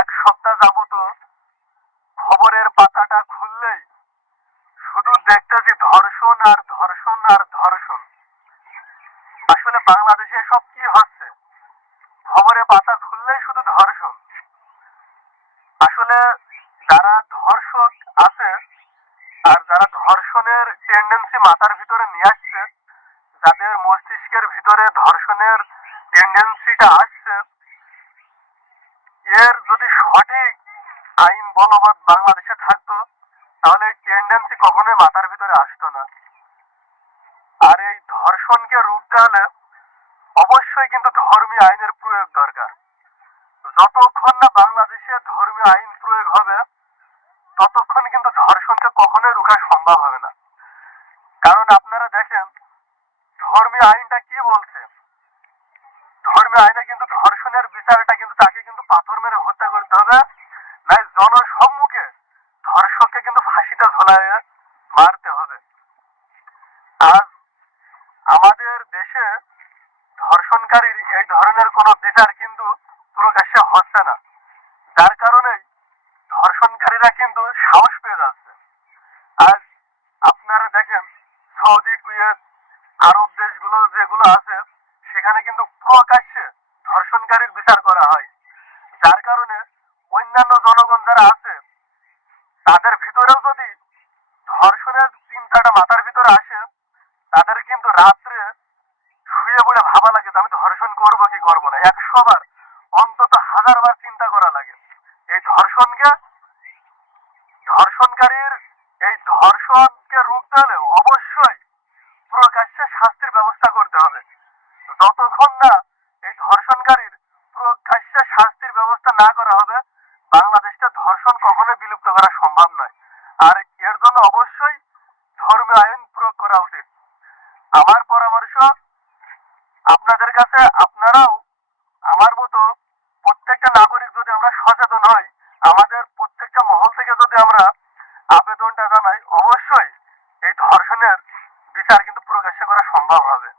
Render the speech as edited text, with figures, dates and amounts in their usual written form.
এক সপ্তাহ যাবত খবরের পাতাটা খুললেই শুধু দেখতেছি ধর্ষণ আর ধর্ষণ আর ধর্ষণ। আসলে বাংলাদেশে এসব কি হচ্ছে? খবরের পাতা খুললেই শুধু ধর্ষণ। আসলে যারা ধর্ষক আছে আর যারা ধর্ষণের টেন্ডেন্সি মাথার ভিতরে নিয়ে আসছে, যাদের মস্তিষ্কের ভিতরে ধর্ষণের টেন্ডেন্সিটা আসছে, এর যদি সঠিক আইন বলবৎ বাংলাদেশে থাকতো তাহলে এই টেন্ডেন্সি কখনোই মাথার ভিতরে আসতো না। আর এই ধর্ষণকে রুখতে হলে অবশ্যই কিন্তু ধর্মীয় আইনের প্রয়োগ দরকার। যতক্ষণ না বাংলাদেশে ধর্মীয় আইন প্রয়োগ হবে ততক্ষণ কিন্তু ধর্ষণকে কখনোই রোকা সম্ভব হবে না। কারণ আপনারা দেখেন ধর্মীয় আইনটা কি বলছে। ধর্মীয় আইনে কিন্তু ধর্ষণের বিচারটা কিন্তু তাকে কিন্তু পাথর মেরে হত্যা করতে হবে, নাই জনসম্মুখে ধর্ষককে কিন্তু ফাঁসিতে ঝোলায় মারতে হবে। আজ আমাদের দেশে ধর্ষণকারীর এই ধরনের কোনো বিচার কিন্তু প্রকাশ্যে হচ্ছে না, যার কারণেই ধর্ষণকারীরা কিন্তু সাহস পেয়ে যাচ্ছে। আজ আপনারা দেখেন সৌদি, কুয়েত, আরব দেশগুলো যেগুলো আছে সেখানে কিন্তু প্রকাশ্যে ধর্ষণকারীর বিচার করা হয়, যার কারণে অন্যান্য জনগণ যারা আছে তাদের ভিতরেও যদি ধর্ষণের চিন্তাটা মাথার ভিতরে আসে, তাদের কিন্তু রাত্রে শুয়ে পড়ে ভাবা লাগে যে আমি ধর্ষণ করবো কি করবো না। 100 বার অন্তত 1000 বার চিন্তা করা লাগে। এই ধর্ষণকারীর এই ধর্ষণকে রুখতে হলে অবশ্যই প্রকাশ্যে শাস্তির ব্যবস্থা করতে হবে। যতক্ষণ না এই ধর্ষণকারীর প্রকাশ্যে শাস্তির ব্যবস্থা না করা হবে বাংলাদেশে ধর্ষণ কখনোই বিলুপ্ত করা সম্ভব নয়। আর এর জন্য অবশ্যই ধর্মীয় আইন প্রয়োগ করা উচিত। আমার পরামর্শ আপনাদের কাছে, আপনারাও আমার মতো প্রত্যেকটা নাগরিক যদি আমরা সচেতন হই, আমাদের প্রত্যেকটা মহল থেকে যদি আমরা আবেদনটা জানাই, অবশ্যই এই ধর্ষণের বিচার কিন্তু প্রকাশ্যে করা সম্ভব হবে।